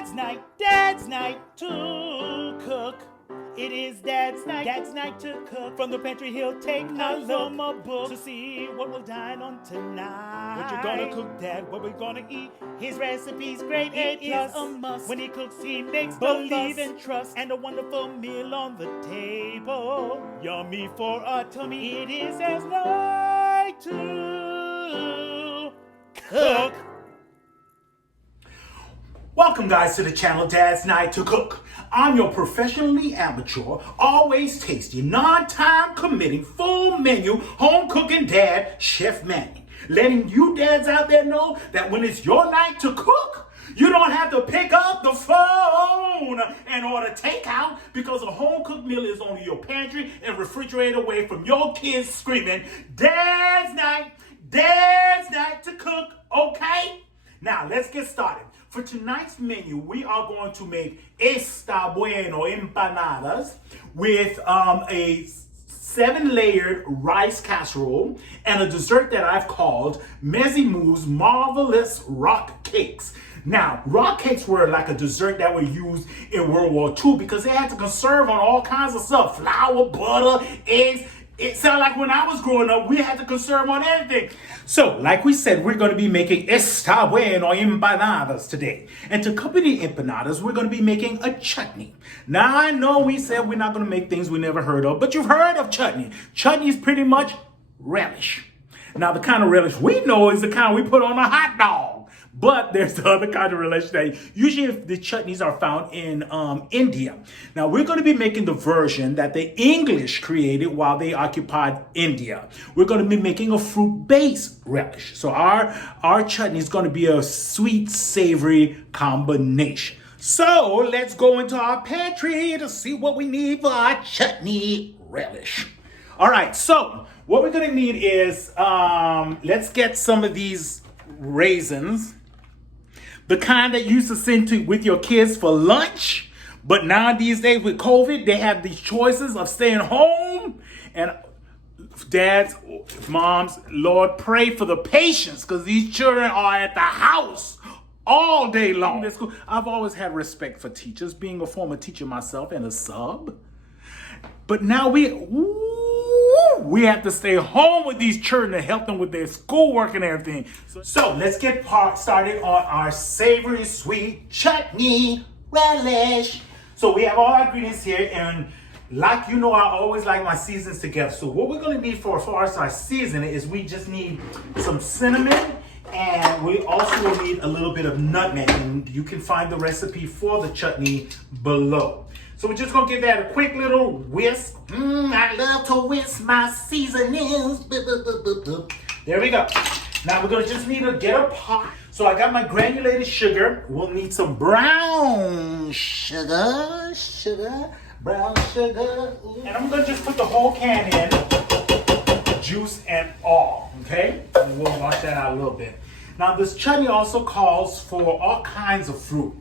Dad's night to cook. It is Dad's night to cook. From the pantry he'll take a look book to see what we'll dine on tonight. What you gonna cook, Dad? What we gonna eat? His recipe's great, it is a must. When he cooks, he makes believe and trust, and a wonderful meal on the table. Yummy for a tummy. It is Dad's night to cook. Welcome guys to the channel Dad's Night to Cook. I'm your professionally amateur, always tasty, non-time committing, full menu, home cooking dad, Chef Manny. Letting you dads out there know that when it's your night to cook, you don't have to pick up the phone and order takeout because a home cooked meal is on your pantry and refrigerator away from your kids screaming, Dad's night to cook, okay? Now let's get started. For tonight's menu, we are going to make Ester Bueno Empanadas with a 7-layered rice casserole and a dessert that I've called Mezimu's Marvelous Rock Cakes. Now, rock cakes were like a dessert that were used in World War II because they had to conserve on all kinds of stuff, flour, butter, eggs. It sounded like when I was growing up, we had to conserve on everything. So, like we said, we're going to be making Ester Bueno Empanadas today. And to accompany empanadas, we're going to be making a chutney. Now, I know we said we're not going to make things we never heard of, but you've heard of chutney. Chutney is pretty much relish. Now, the kind of relish we know is the kind we put on a hot dog. But there's the other kind of relish that usually the chutneys are found in India. Now we're going to be making the version that the English created while they occupied India. We're going to be making a fruit-based relish. So our chutney is going to be a sweet, savory combination. So let's go into our pantry to see what we need for our chutney relish. All right, so what we're going to need is, let's get some of these raisins. The kind that you used to send to with your kids for lunch. But now these days with COVID, they have these choices of staying home. And dads, moms, Lord, pray for the patience because these children are at the house all day long. I've always had respect for teachers, being a former teacher myself and a sub. But now we have to stay home with these children to help them with their schoolwork and everything. So let's get started on our savory sweet chutney relish. So we have all our ingredients here, and like you know, I always like my seasons together. So what we're going to need for as far as our seasoning is we just need some cinnamon, and we also will need a little bit of nutmeg. And you can find the recipe for the chutney below. So we're just gonna give that a quick little whisk. I love to whisk my seasonings. There we go. Now we're gonna just need to get a pot. So I got my granulated sugar. We'll need some brown sugar, brown sugar. And I'm gonna just put the whole can in, juice and all, okay? And we'll wash that out a little bit. Now this chutney also calls for all kinds of fruit.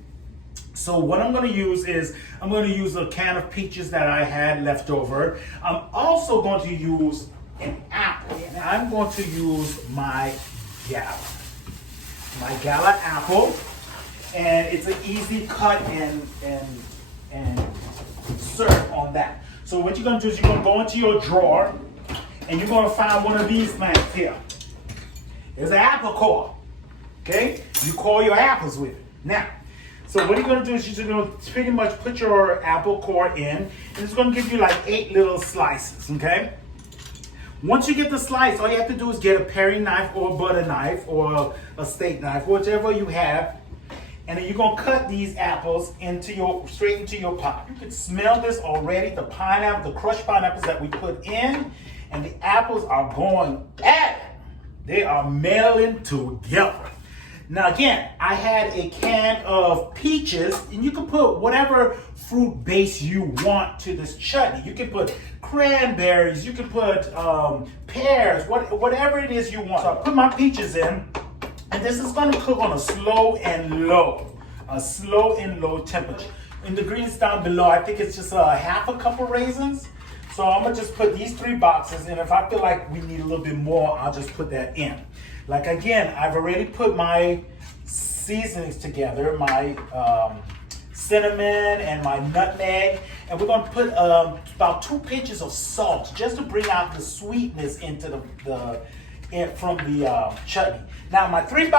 So what I'm going to use is, I'm going to use a can of peaches that I had left over. I'm also going to use an apple. And I'm going to use my gala apple. And it's an easy cut and serve on that. So what you're going to do is you're going to go into your drawer and you're going to find one of these plants here. There's an apple core. Okay? You core your apples with it. Now, so what you're going to do is you're going to pretty much put your apple core in, and it's going to give you like 8 little slices, okay? Once you get the slice, all you have to do is get a paring knife or a butter knife or a steak knife, whichever you have, and then you're going to cut these apples straight into your pot. You can smell this already, the pineapple, the crushed pineapples that we put in, and the apples are going at it. They are melding together. Now again, I had a can of peaches, and you can put whatever fruit base you want to this chutney. You can put cranberries, you can put pears, whatever it is you want. So I put my peaches in, and this is going to cook on a slow and low temperature. In the ingredients down below, I think it's just half a cup of raisins. So I'm gonna just put these 3 boxes, and if I feel like we need a little bit more, I'll just put that in. Like again, I've already put my seasonings together, my cinnamon and my nutmeg, and we're going to put about 2 pinches of salt just to bring out the sweetness into from the chutney. Now my 3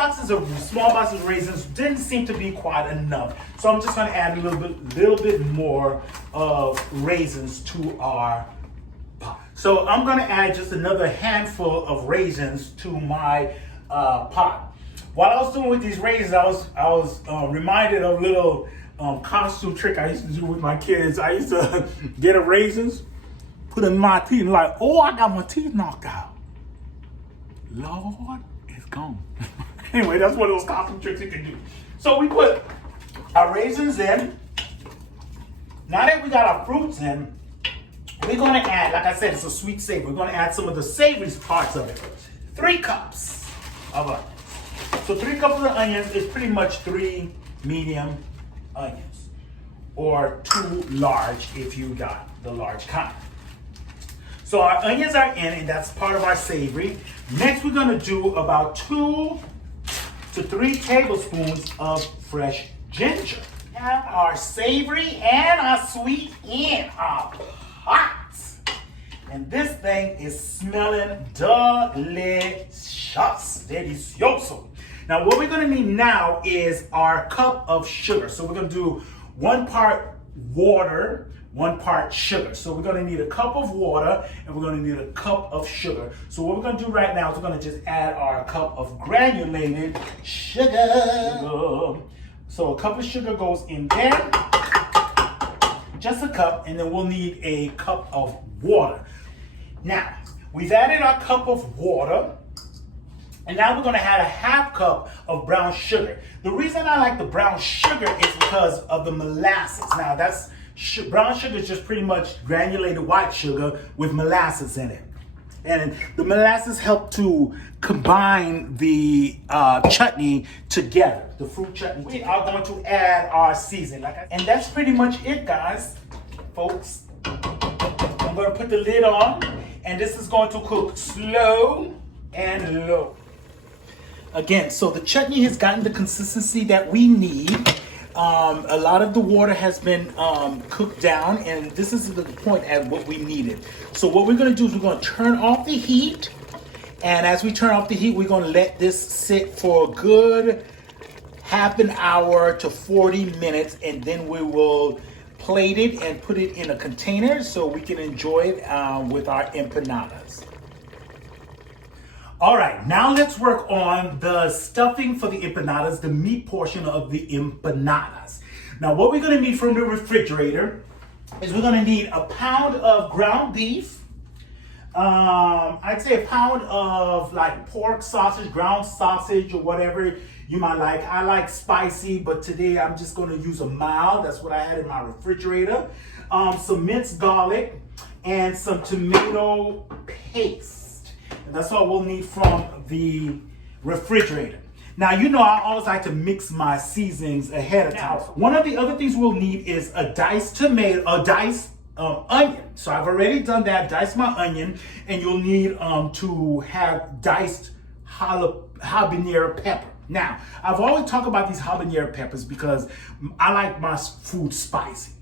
small boxes of raisins didn't seem to be quite enough, so I'm just going to add a little bit more of raisins to our pot. So I'm going to add just another handful of raisins to my pot. While I was doing with these raisins, I was reminded of a little costume trick I used to do with my kids. I used to get a raisins, put them in my teeth, and like, oh, I got my teeth knocked out. Lord, it's gone. Anyway, that's one of those costume tricks you can do. So we put our raisins in. Now that we got our fruits in, we're going to add, like I said, it's a sweet savor. We're going to add some of the savory parts of it. 3 cups of onions. So 3 cups of onions is pretty much 3 medium onions, or 2 large if you got the large kind. So our onions are in, and that's part of our savory. Next, we're going to do about 2 to 3 tablespoons of fresh ginger. We have our savory and our sweet in our pot. And this thing is smelling delicious, delicioso. Now what we're going to need now is our cup of sugar. So we're going to do 1 part water, 1 part sugar. So we're going to need a cup of water and we're going to need a cup of sugar. So what we're going to do right now is we're going to just add our cup of granulated sugar. So a cup of sugar goes in there, just a cup, and then we'll need a cup of water. Now, we've added our cup of water, and now we're going to add a 1/2 cup of brown sugar. The reason I like the brown sugar is because of the molasses. Now, brown sugar is just pretty much granulated white sugar with molasses in it. And the molasses help to combine the chutney together, the fruit chutney. We are going to add our seasoning. And that's pretty much it, guys, folks. I'm going to put the lid on, and this is going to cook slow and low. Again, so the chutney has gotten the consistency that we need. A lot of the water has been cooked down, and this is the point at what we needed. So what we're going to do is we're going to turn off the heat, and as we turn off the heat, we're going to let this sit for a good 1/2 hour to 40 minutes, and then we will plate it and put it in a container so we can enjoy it with our empanadas. All right, now let's work on the stuffing for the empanadas, the meat portion of the empanadas. Now what we're gonna need from the refrigerator is we're gonna need a pound of ground beef. I'd say a pound of like pork sausage, ground sausage, or whatever you might like. I like spicy, but today I'm just gonna use a mild. That's what I had in my refrigerator. Some minced garlic and some tomato paste. And that's all we'll need from the refrigerator. Now, you know I always like to mix my seasonings ahead of time. One of the other things we'll need is a diced tomato, a diced onion. So I've already done that, diced my onion, and you'll need to have diced habanero pepper. Now, I've always talked about these habanero peppers because I like my food spicy.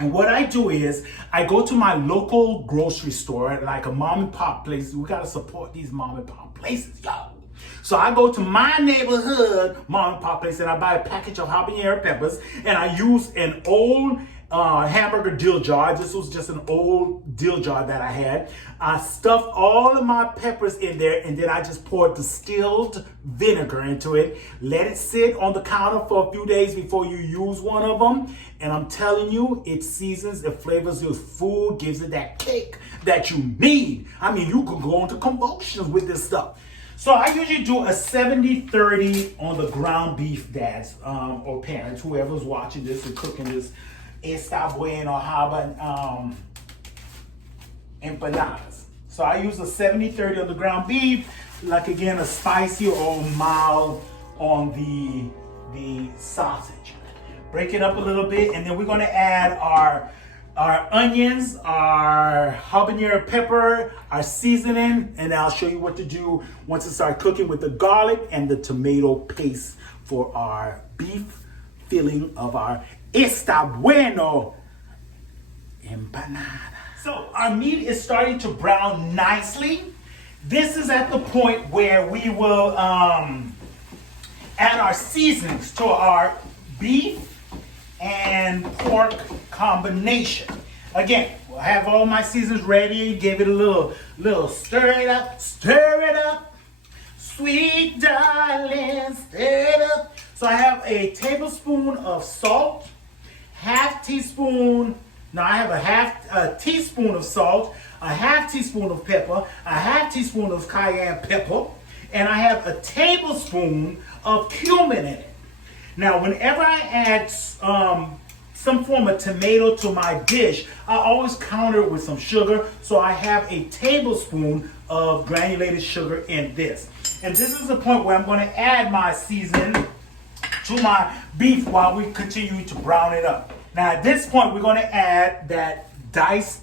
And what I do is I go to my local grocery store, like a mom and pop place. We gotta support these mom and pop places, y'all. So I go to my neighborhood mom and pop place and I buy a package of habanero peppers, and I use an old hamburger dill jar. This was just an old dill jar that I had. I stuffed all of my peppers in there, and then I just poured distilled vinegar into it. Let it sit on the counter for a few days before you use one of them. And I'm telling you, it seasons, it flavors your food, gives it that kick that you need. I mean, you can go into convulsions with this stuff. So I usually do a 70-30 on the ground beef, dads or parents, whoever's watching this and cooking this Ester, Bueno, empanadas. So I use a 70-30 on the ground beef, like again a spicy or mild on the sausage. Break it up a little bit, and then we're gonna add our onions, our habanero pepper, our seasoning, and I'll show you what to do once it starts cooking with the garlic and the tomato paste for our beef filling of our Esta Bueno Empanada. So our meat is starting to brown nicely. This is at the point where we will add our seasonings to our beef and pork combination. Again, we'll have all my seasonings ready. Give it a little stir it up, sweet darling, stir it up. So I have a tablespoon of salt, I have a half teaspoon of salt, a half teaspoon of pepper, a half teaspoon of cayenne pepper, and I have a tablespoon of cumin in it. Now, whenever I add some form of tomato to my dish, I always counter it with some sugar. So I have a tablespoon of granulated sugar in this. And this is the point where I'm going to add my seasoning to my beef while we continue to brown it up. Now, at this point, we're going to add that diced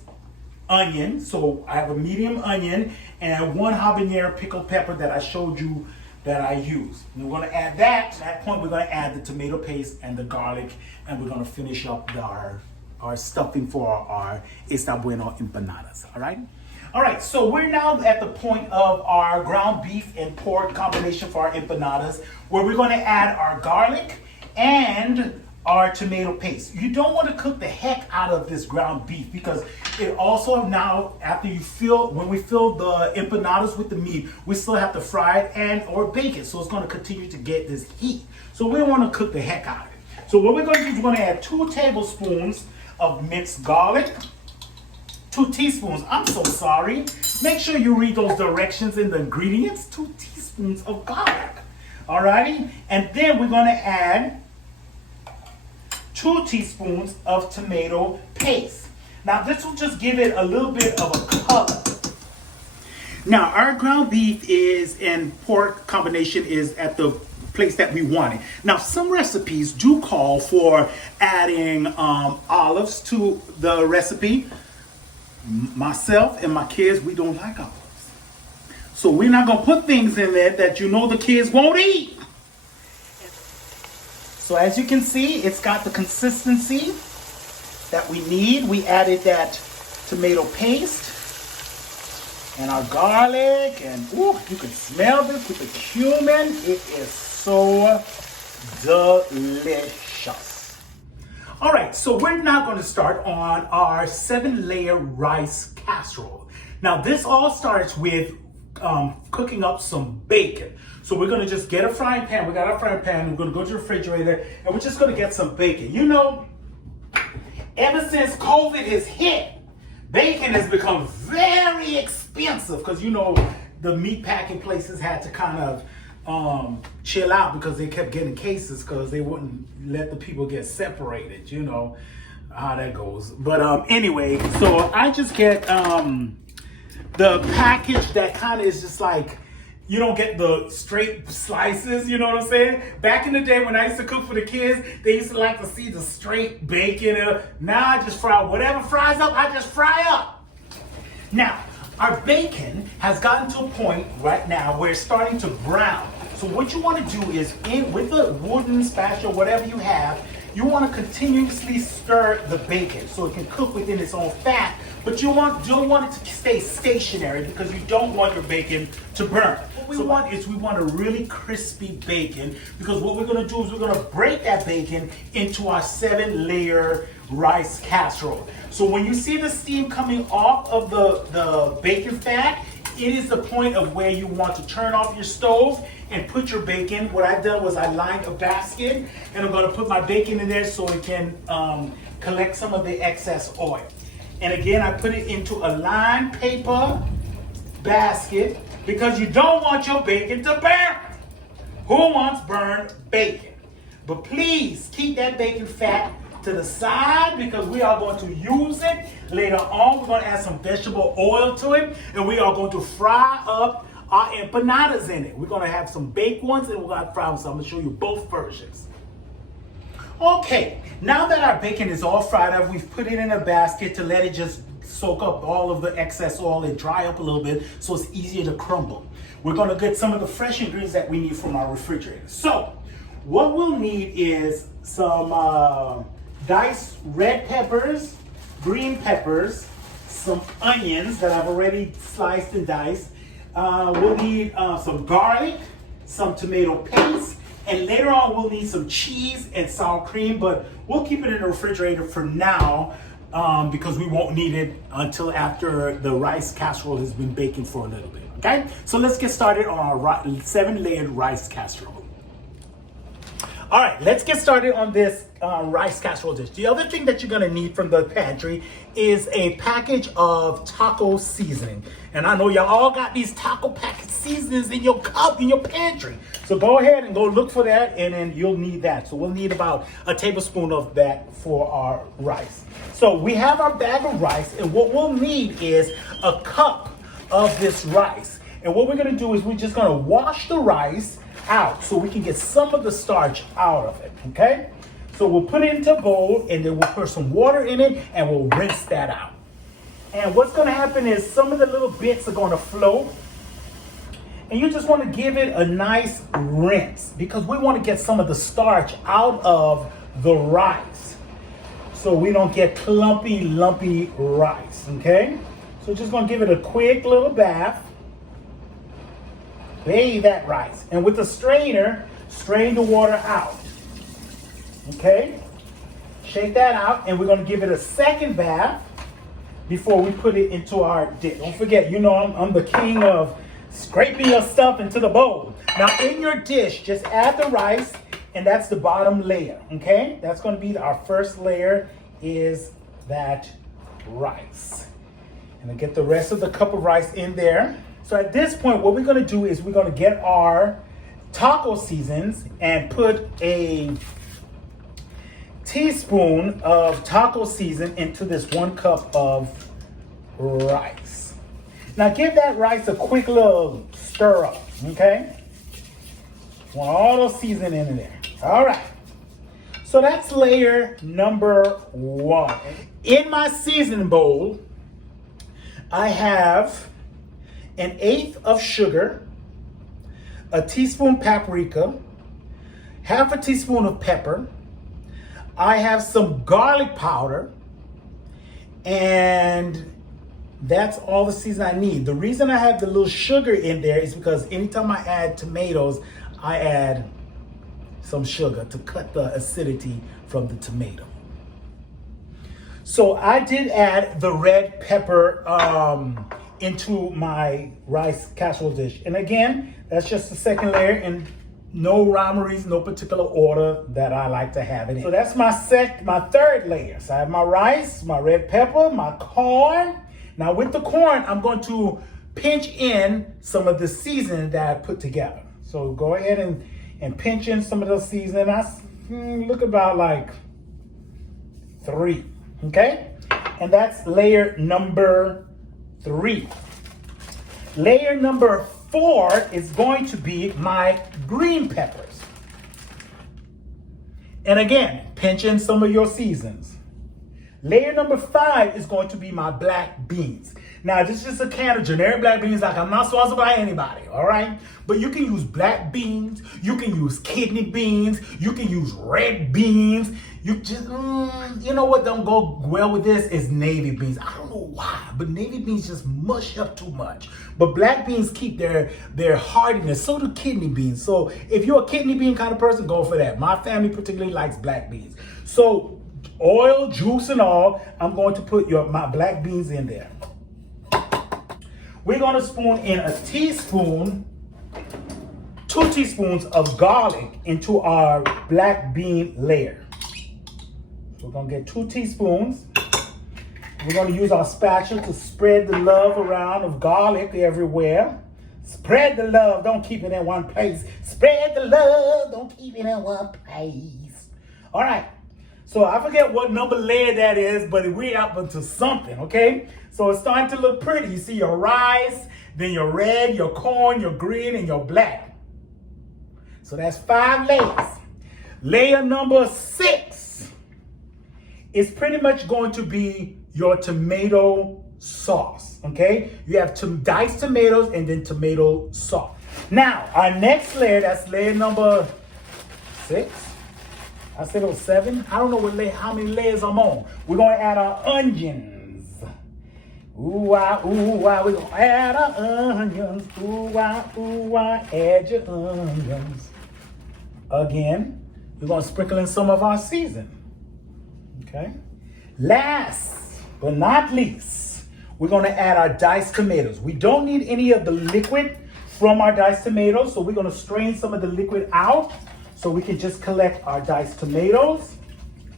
onion. So I have a medium onion and 1 habanero pickled pepper that I showed you that I use. And we're going to add that. At that point, we're going to add the tomato paste and the garlic, and we're going to finish up our stuffing for our Esta Bueno empanadas. All right? All right, so we're now at the point of our ground beef and pork combination for our empanadas, where we're going to add our garlic and our tomato paste. You don't want to cook the heck out of this ground beef, because it also now, after when we fill the empanadas with the meat, we still have to fry it and or bake it. So it's going to continue to get this heat. So we don't want to cook the heck out of it. So what we're going to do is we're going to add 2 tablespoons of minced garlic, 2 teaspoons. I'm so sorry. Make sure you read those directions in the ingredients. 2 teaspoons of garlic. Alrighty? And then we're going to add 2 teaspoons of tomato paste. Now this will just give it a little bit of a color. Now our ground beef and pork combination is at the place that we want it. Now some recipes do call for adding olives to the recipe. Myself and my kids, we don't like olives. So we're not going to put things in there that the kids won't eat. So as you can see, it's got the consistency that we need. We added that tomato paste and our garlic, and ooh, you can smell this with the cumin. It is so delicious. All right, so we're now going to start on our 7-layer rice casserole. Now this all starts with cooking up some bacon. So we're going to just get a frying pan. We got our frying pan. We're going to go to the refrigerator, and we're just going to get some bacon. Ever since COVID has hit, bacon has become very expensive, because the meat packing places had to kind of chill out because they kept getting cases because they wouldn't let the people get separated. You know how that goes. But anyway, so I just get the package that kind of is just like, you don't get the straight slices, you know what I'm saying? Back in the day when I used to cook for the kids, they used to like to see the straight bacon. Now I just fry whatever fries up, I just fry up. Now, our bacon has gotten to a point right now where it's starting to brown. So what you want to do is, with a wooden spatula, whatever you have, you want to continuously stir the bacon so it can cook within its own fat, but you don't want it to stay stationary, because you don't want your bacon to burn. What we want a really crispy bacon, because what we're going to do is we're going to break that bacon into our 7-layer rice casserole. So when you see the steam coming off of the bacon fat, it is the point of where you want to turn off your stove and put your bacon. What I've done was I lined a basket, and I'm going to put my bacon in there so it can collect some of the excess oil. And again, I put it into a lined paper basket, because you don't want your bacon to burn. Who wants burned bacon? But please keep that bacon fat to the side, because we are going to use it later on. We're going to add some vegetable oil to it, and we are going to fry up our empanadas in it. We're going to have some baked ones, and we're going to fry them. So I'm going to show you both versions. Okay, now that our bacon is all fried up, we've put it in a basket to let it just soak up all of the excess oil and dry up a little bit so it's easier to crumble. We're going to get some of the fresh ingredients that we need from our refrigerator. So what we'll need is some diced red peppers, green peppers, some onions that I've already sliced and diced. We'll need some garlic, some tomato paste, and later on we'll need some cheese and sour cream, but we'll keep it in the refrigerator for now because we won't need it until after the rice casserole has been baking for a little bit, okay? So let's get started on our 7-layered rice casserole. All right, let's get started on this rice casserole dish. The other thing that you're gonna need from the pantry is a package of taco seasoning. And I know y'all all got these taco package seasonings in your cup, in your pantry. So go ahead and go look for that, and then you'll need that. So we'll need about a tablespoon of that for our rice. So we have our bag of rice, and what we'll need is a cup of this rice. And what we're gonna do is we're just gonna wash the rice out so we can get some of the starch out of it, okay? So we'll put it into a bowl, and then we'll put some water in it, and we'll rinse that out. And what's gonna happen is some of the little bits are gonna float, and you just wanna give it a nice rinse because we wanna get some of the starch out of the rice so we don't get clumpy, lumpy rice, okay? So just gonna give it a quick little bath. Bathe that rice. And with the strainer, strain the water out. Okay? Shake that out, and we're gonna give it a second bath before we put it into our dish. Don't forget, you know I'm the king of scraping your stuff into the bowl. Now in your dish, just add the rice, and that's the bottom layer, okay? That's gonna be our first layer is that rice. And then get the rest of the cup of rice in there. So at this point, what we're gonna do is we're gonna get our taco seasons and put a teaspoon of taco season into this 1 cup of rice. Now give that rice a quick little stir up, okay? Want all those seasoning in there. All right. So that's layer number 1. In my seasoning bowl, I have 1/8 of sugar, a teaspoon paprika, half a teaspoon of pepper. I have some garlic powder, and that's all the seasoning I need. The reason I have the little sugar in there is because anytime I add tomatoes, I add some sugar to cut the acidity from the tomato. So I did add the red pepper into my rice casserole dish. And again, that's just the second layer, and no rhyme or reason, no particular order that I like to have it in. So that's my third layer. So I have my rice, my red pepper, my corn. Now with the corn, I'm going to pinch in some of the seasoning that I put together. So go ahead and pinch in some of the seasoning. I look about like 3, okay? And that's layer number 3. Layer number 4 is going to be my green peppers. And again, pinch in some of your seasons. Layer number 5 is going to be my black beans. Now, this is just a can of generic black beans, like I'm not sponsored by anybody, all right? But you can use black beans, you can use kidney beans, you can use red beans. You just, you know what don't go well with this is navy beans. I don't know why, but navy beans just mush up too much. But black beans keep their hardiness, so do kidney beans. So if you're a kidney bean kind of person, go for that. My family particularly likes black beans. So oil, juice, and all, I'm going to put my black beans in there. We're gonna spoon in a teaspoon, 2 teaspoons of garlic into our black bean layer. So we're gonna get 2 teaspoons. We're gonna use our spatula to spread the love around of garlic everywhere. Spread the love, don't keep it in one place. Spread the love, don't keep it in one place. All right, so I forget what number layer that is, but we're up into something, okay? So it's starting to look pretty. You see your rice, then your red, your corn, your green, and your black. So that's 5 layers. Layer number 6 is pretty much going to be your tomato sauce, okay? You have diced tomatoes and then tomato sauce. Now, our next layer, that's layer number 6. I said it was 7. I don't know how many layers I'm on. We're gonna add our onions. Ooh, wah, we're gonna add our onions. Ooh, wah, add your onions. Again, we're gonna sprinkle in some of our season. Okay? Last but not least, we're gonna add our diced tomatoes. We don't need any of the liquid from our diced tomatoes, so we're gonna strain some of the liquid out so we can just collect our diced tomatoes.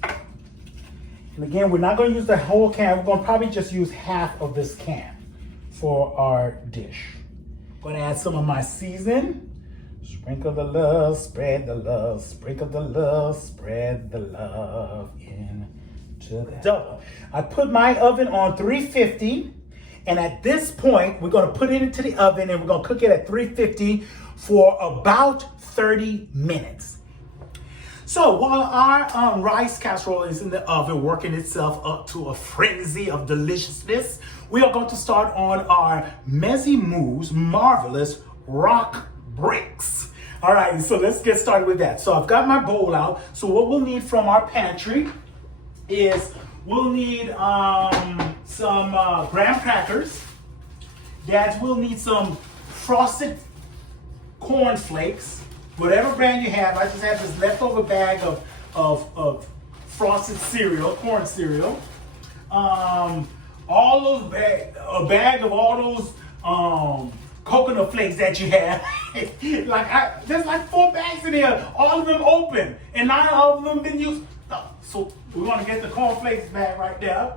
And again, we're not gonna use the whole can. We're gonna probably just use half of this can for our dish. I'm gonna add some of my season. Sprinkle the love, spread the love, sprinkle the love, spread the love into the double. I put my oven on 350, and at this point, we're gonna put it into the oven and we're gonna cook it at 350 for about 30 minutes. So while our rice casserole is in the oven working itself up to a frenzy of deliciousness, we are going to start on our Messy Moo's Marvelous Rock Bricks. All right, so let's get started with that. So I've got my bowl out. So what we'll need from our pantry is we'll need some graham crackers. Dads will need some frosted corn flakes, whatever brand you have. I just have this leftover bag of frosted cereal, corn cereal. A bag of all those coconut flakes that you have. There's like 4 bags in here, all of them open, and not all of them been used. So we're gonna get the corn flakes bag right there.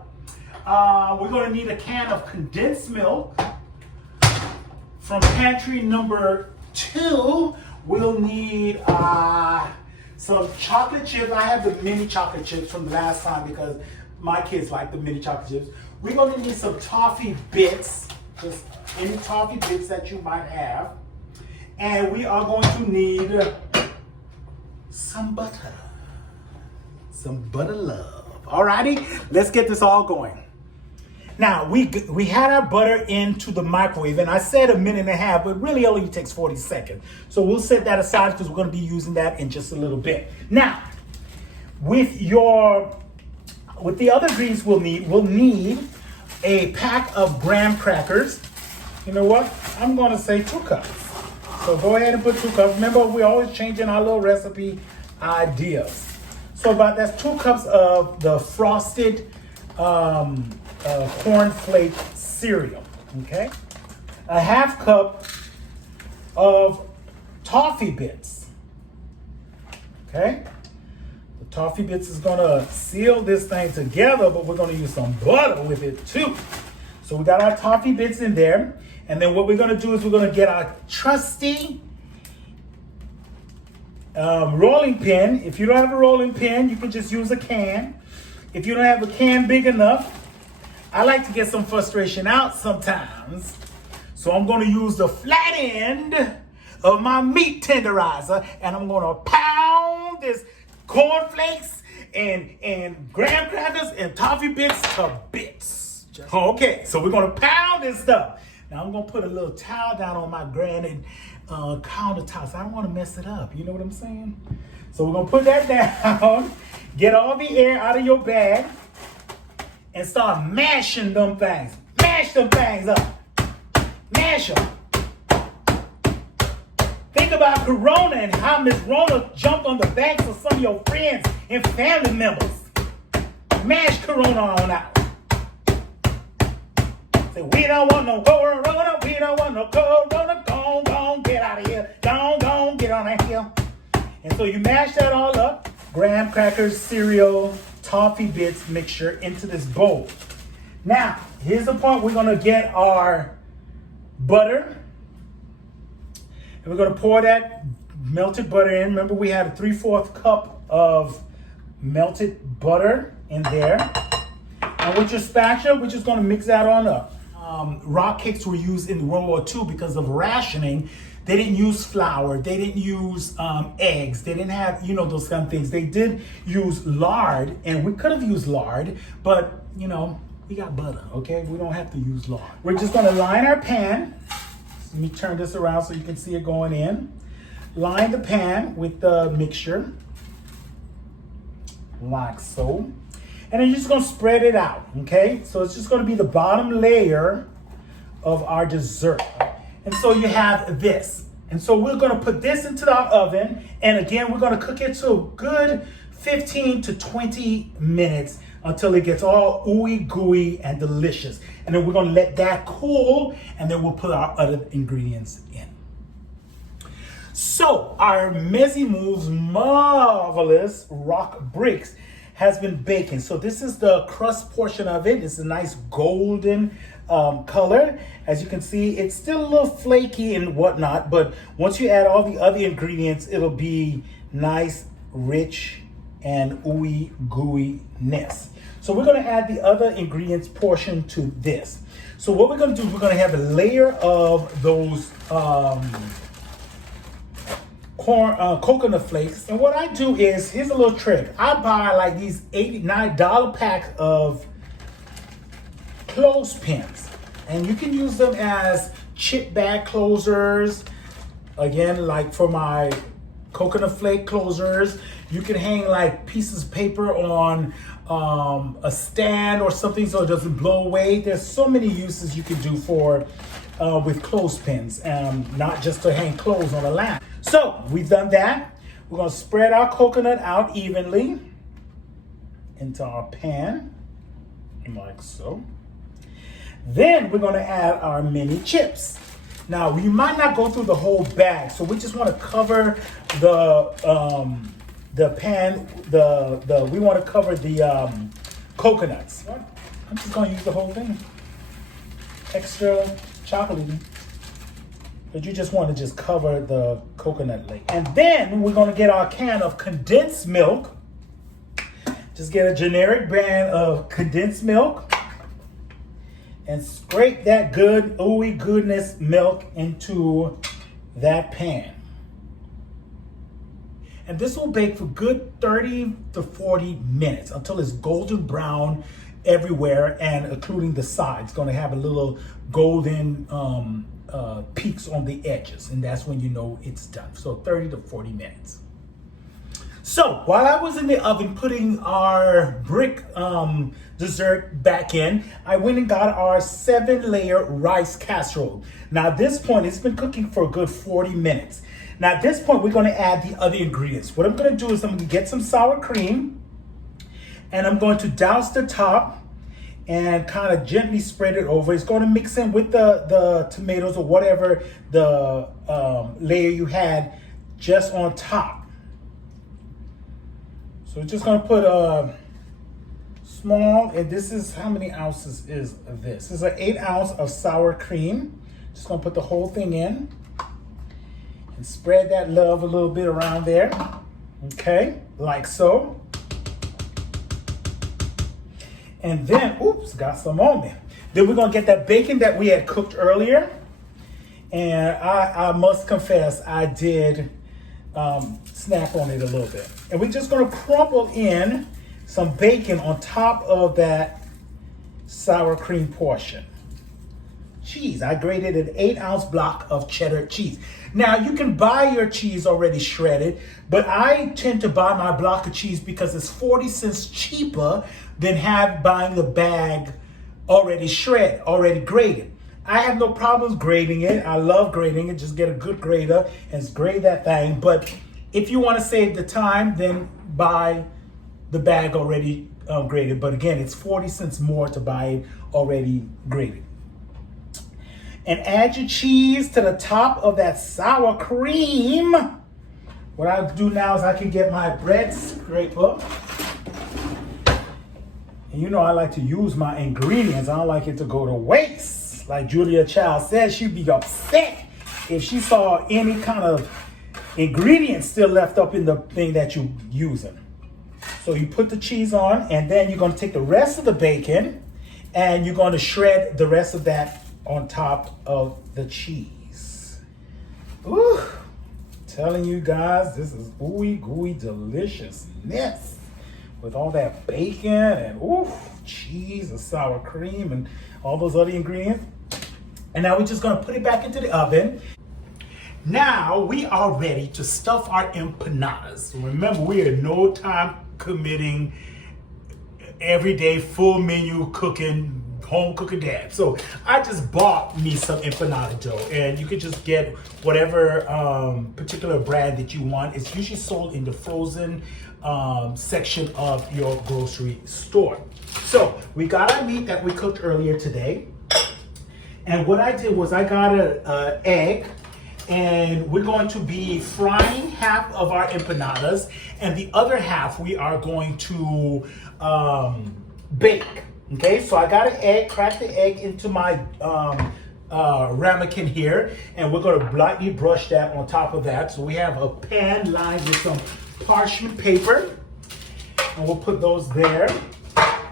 We're gonna need a can of condensed milk. From pantry number 2, we'll need some chocolate chips. I have the mini chocolate chips from the last time because my kids like the mini chocolate chips. We're gonna need some toffee bits, just any toffee bits that you might have. And we are going to need some butter. Some butter love. Alrighty, let's get this all going. Now, we had our butter into the microwave, and I said a minute and a half, but really only takes 40 seconds. So we'll set that aside because we're going to be using that in just a little bit. Now, with the other greens we'll need a pack of graham crackers. You know what? I'm going to say 2 cups. So go ahead and put 2 cups. Remember, we're always changing our little recipe ideas. So that's 2 cups of the frosted cornflake cereal, okay? A half cup of toffee bits, okay? The toffee bits is gonna seal this thing together, but we're gonna use some butter with it too. So we got our toffee bits in there, and then what we're gonna do is we're gonna get our trusty rolling pin. If you don't have a rolling pin, you can just use a can. If you don't have a can big enough, I like to get some frustration out sometimes. So I'm gonna use the flat end of my meat tenderizer, and I'm gonna pound this cornflakes and graham crackers and toffee bits to bits. Okay, so we're gonna pound this stuff. Now I'm gonna put a little towel down on my granite countertops. I don't wanna mess it up, you know what I'm saying? So we're gonna put that down, get all the air out of your bag, and start mashing them things. Mash them things up. Mash them. Think about Corona and how Miss Rona jumped on the backs of some of your friends and family members. Mash Corona on out. Say, we don't want no Corona, we don't want no Corona. Go, get out of here. Go, get on out here. And so you mash that all up. Graham crackers, cereal, toffee bits mixture into this bowl. Now, here's the point. We're gonna get our butter, and we're gonna pour that melted butter in. Remember, we had a 3/4 cup of melted butter in there. And with your spatula, we're just gonna mix that on up. Rock cakes were used in World War II because of rationing. They didn't use flour. They didn't use eggs. They didn't have, those kind of things. They did use lard, and we could have used lard, but, we got butter, okay? We don't have to use lard. We're just gonna line our pan. Let me turn this around so you can see it going in. line the pan with the mixture, like so. And then you're just gonna spread it out, okay? So it's just gonna be the bottom layer of our dessert. And so you have this. And so we're gonna put this into our oven. And again, we're gonna cook it to a good 15 to 20 minutes until it gets all ooey gooey and delicious. And then we're gonna let that cool, and then we'll put our other ingredients in. So our Messy Moves marvelous rock bricks has been baking. So this is the crust portion of it. It's a nice golden color. As you can see, it's still a little flaky and whatnot, but once you add all the other ingredients, it'll be nice, rich, and ooey gooey-ness. So we're gonna add the other ingredients portion to this. So what we're gonna do, we're gonna have a layer of those coconut flakes. And what I do is, here's a little trick. I buy like these $89 packs of clothespins. And you can use them as chip bag closers. Again, like for my coconut flake closers. You can hang like pieces of paper on a stand or something so it doesn't blow away. There's so many uses you can do for with clothespins, not just to hang clothes on a lamp. So we've done that. We're gonna spread our coconut out evenly into our pan, like so. Then we're gonna add our mini chips. Now we might not go through the whole bag, so we just want to cover the pan. We want to cover the coconuts. I'm just gonna use the whole thing. Extra chocolatey. But you just want to just cover the coconut layer. And then we're gonna get our can of condensed milk. Just get a generic brand of condensed milk and scrape that good ooey goodness milk into that pan. And this will bake for good 30 to 40 minutes until it's golden brown everywhere, and including the sides. It's gonna have a little golden peaks on the edges, and that's when you know it's done. So 30 to 40 minutes. So while I was in the oven putting our brick dessert back in, I went and got our 7-layer rice casserole. Now at this point, it's been cooking for a good 40 minutes. Now at this point, we're gonna add the other ingredients. What I'm gonna do is I'm gonna get some sour cream, and I'm going to douse the top and kind of gently spread it over. It's going to mix in with the tomatoes or whatever the layer you had just on top. So we're just going to put a small, and this is, how many ounces is this? This is an 8 ounce of sour cream. Just going to put the whole thing in and spread that love a little bit around there. Okay, like so. And then, oops, got some on there. Then we're gonna get that bacon that we had cooked earlier. And I must confess, I did snap on it a little bit. And we're just gonna crumble in some bacon on top of that sour cream portion. Cheese, I grated an 8 ounce block of cheddar cheese. Now you can buy your cheese already shredded, but I tend to buy my block of cheese because it's 40 cents cheaper than buying the bag already shredded, already grated. I have no problems grating it. I love grating it. Just get a good grater and grate that thing. But if you want to save the time, then buy the bag already grated. But again, it's 40 cents more to buy it already grated. And add your cheese to the top of that sour cream. What I do now is I can get my bread scraper. And you know I like to use my ingredients. I don't like it to go to waste. Like Julia Child said, she'd be upset if she saw any kind of ingredients still left up in the thing that you're using. So you put the cheese on, and then you're gonna take the rest of the bacon and you're gonna shred the rest of that on top of the cheese. Ooh, telling you guys, this is ooey gooey deliciousness with all that bacon and cheese and sour cream and all those other ingredients. And now we're just gonna put it back into the oven. Now we are ready to stuff our empanadas. Remember, we are no time committing, everyday full menu cooking, home cooking dad. So I just bought me some empanada dough, and you can just get whatever particular brand that you want. It's usually sold in the frozen section of your grocery store. So we got our meat that we cooked earlier today. And what I did was I got an egg, and we're going to be frying half of our empanadas, and the other half we are going to bake. Okay, so I got an egg, cracked the egg into my ramekin here, and we're going to lightly brush that on top of that. So we have a pan lined with some parchment paper, and we'll put those there.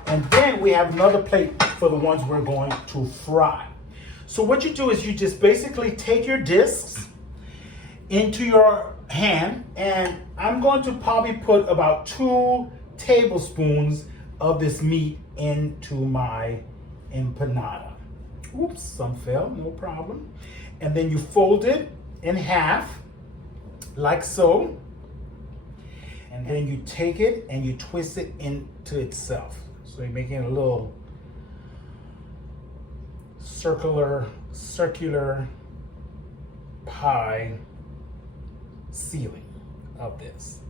And then we have another plate for the ones we're going to fry. So what you do is you just basically take your discs into your hand, and I'm going to probably put about 2 tablespoons of this meat into my empanada. Oops, some fell, no problem. And then you fold it in half, like so. And then you take it and you twist it into itself. So you're making a little circular pie sealing of this.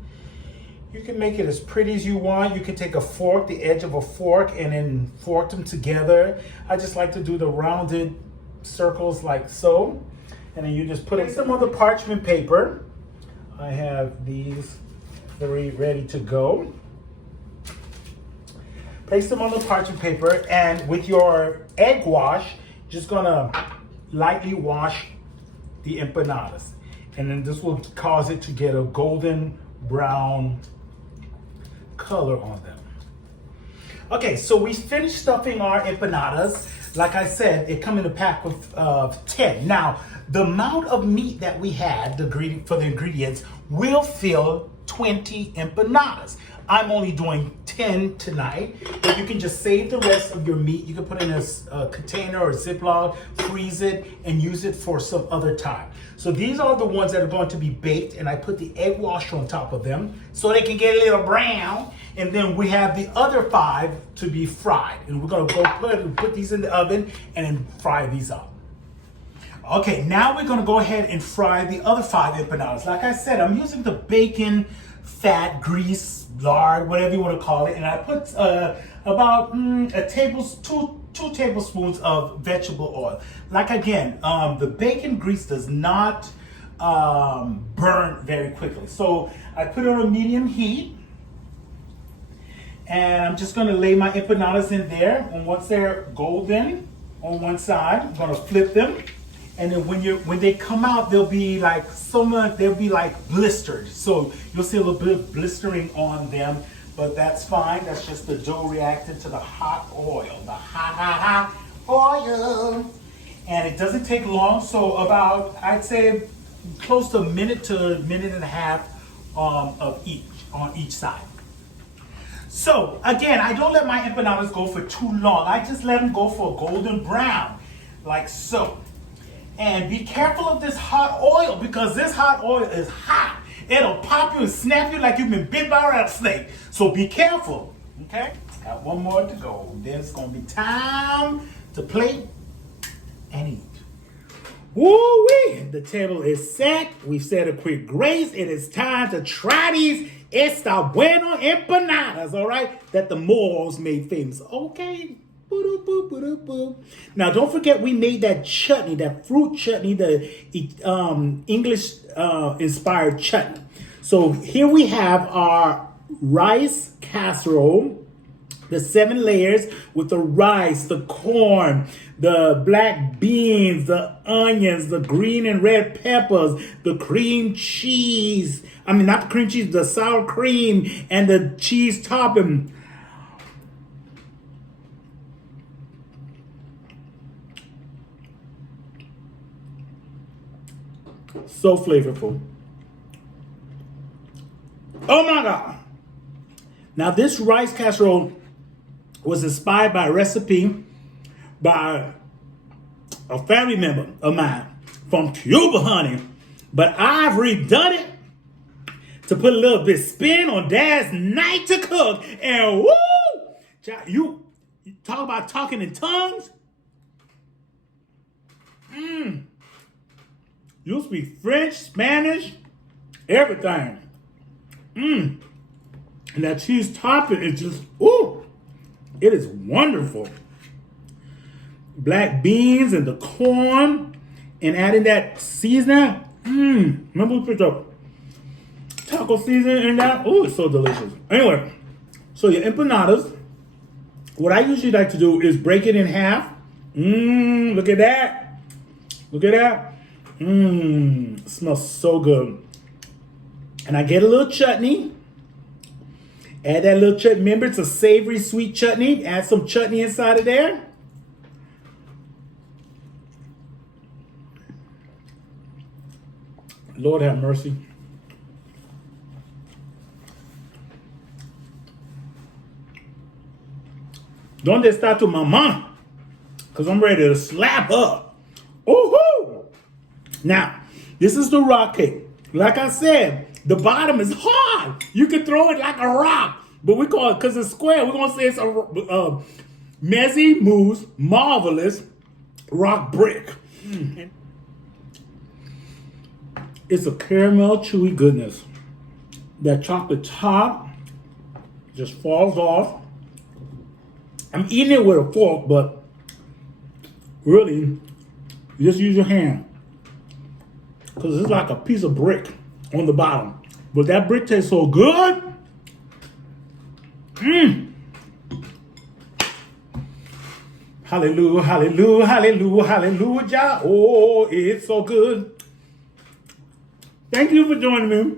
You can make it as pretty as you want. You can take a fork, the edge of a fork, and then fork them together. I just like to do the rounded circles like so. And then you just put in some of the parchment paper. I have these 3 ready to go. Place them on the parchment paper, and with your egg wash, just gonna lightly wash the empanadas. And then this will cause it to get a golden brown color on them. Okay, so we finished stuffing our empanadas. Like I said, they come in a pack of 10. Now, the amount of meat that we had for the ingredients will fill 20 empanadas. I'm only doing 10 tonight, but you can just save the rest of your meat. You can put it in a container or a Ziploc, freeze it, and use it for some other time. So these are the ones that are going to be baked, and I put the egg wash on top of them so they can get a little brown. And then we have the other 5 to be fried. And we're gonna go put these in the oven and then fry these up. Okay, now we're gonna go ahead and fry the other 5 empanadas. Like I said, I'm using the bacon, fat, grease, lard, whatever you want to call it, and I put about 2 tablespoons of vegetable oil. Like again, the bacon grease does not burn very quickly, so I put it on a medium heat, and I'm just going to lay my empanadas in there. And once they're golden on one side, I'm going to flip them. And then when they come out, they'll be like blistered. So you'll see a little bit of blistering on them, but that's fine. That's just the dough reacting to the hot oil, the hot oil. And it doesn't take long, so about, I'd say, close to a minute to a minute and a half on each side. So again, I don't let my empanadas go for too long. I just let them go for a golden brown, like so. And be careful of this hot oil, because this hot oil is hot. It'll pop you and snap you like you've been bit by a rattlesnake. So be careful, okay? Got one more to go. Then it's gonna be time to plate and eat. Woo-wee! The table is set. We've said a quick grace. It is time to try these Ester Bueno empanadas, all right? That the Moors made famous, okay? Now, don't forget we made that chutney, that fruit chutney, the English inspired chutney. So here we have our rice casserole, the 7 layers with the rice, the corn, the black beans, the onions, the green and red peppers, the cream cheese. I mean, not the cream cheese, the sour cream and the cheese topping. So flavorful. Oh my God. Now this rice casserole was inspired by a recipe by a family member of mine from Cuba, honey. but I've redone it to put a little bit spin on Dad's Night to Cook. And woo! Child, you talk about talking in tongues? You speak French, Spanish, everything. And that cheese topping is just, ooh, it is wonderful. Black beans and the corn and adding that seasoning. Remember we put the taco seasoning in that? Ooh, it's so delicious. Anyway, so your empanadas, what I usually like to do is break it in half. Look at that. Look at that. It smells so good. And I get a little chutney. Add that little chutney. Remember, it's a savory, sweet chutney. Add some chutney inside of there. Lord have mercy. Donde está tu mamá? Because I'm ready to slap her. Woohoo! Now, this is the rock cake. Like I said, the bottom is hard. You can throw it like a rock. But we call it, because it's square, we're going to say it's a messy, moose, marvelous rock brick. It's a caramel chewy goodness. That chocolate top just falls off. I'm eating it with a fork, but really, you just use your hand. Because it's like a piece of brick on the bottom. But that brick tastes so good. Hallelujah, hallelujah, hallelujah, hallelujah. Oh, it's so good. Thank you for joining me.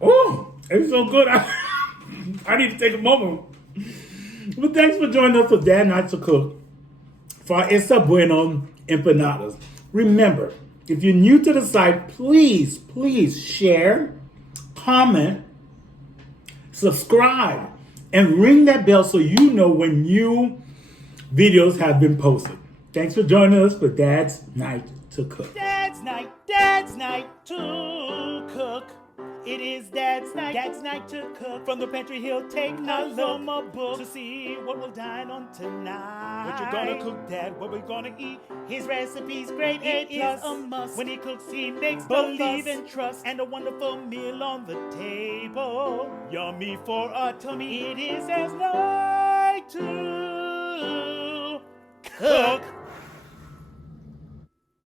Oh, it's so good. I need to take a moment. But thanks for joining us for Dadznight2cook for our Ester Bueno Empanadas. Remember, if you're new to the site, please share, comment, subscribe, and ring that bell so you know when new videos have been posted. Thanks for joining us for Dadznight2cook. Dad's night to cook. It is Dad's night to cook. From the pantry he'll take notes from a book to see what we'll dine on tonight. What you gonna cook, Dad? What we gonna eat? His recipe's great, it is a must. When he cooks, he makes believe and trust, and a wonderful meal on the table. Yummy for our tummy. It is Dad's night to cook.